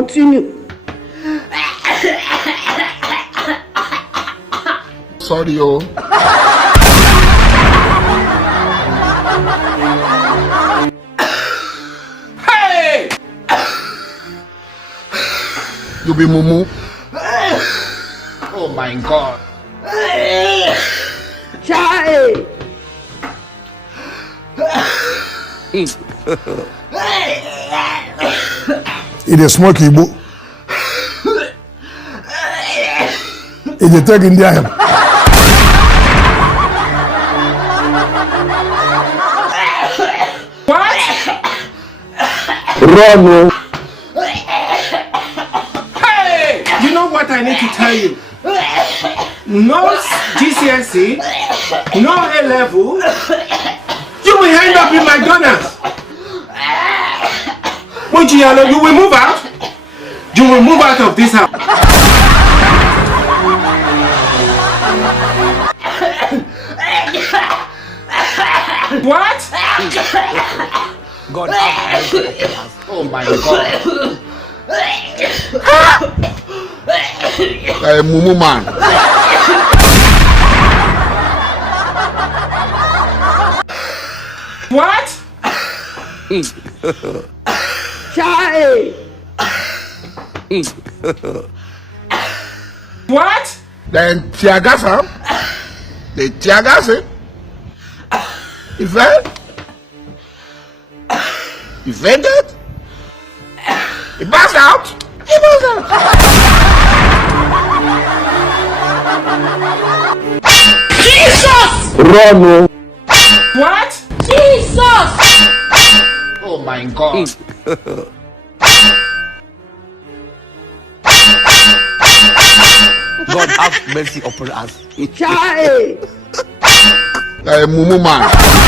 Continue. Sorry, oh. Hey! You be mumu. Oh my God. Chai! It is smoke Igbo. It is take India help. What? Run, Hey! You know what I need to tell you? No GCSE, no A level. You will end up in McDonald's. Mojialo, you will move out. You will move out of this house. What? God have mercy. oh my God. Like a mumu man. What? Chai! What? Then Tiagasa. The Tiagasa. You fell? You fainted? You passed out? You passed out. Jesus! Run, What? Jesus! oh my God. God have mercy upon us. Chai! Like a mumu man.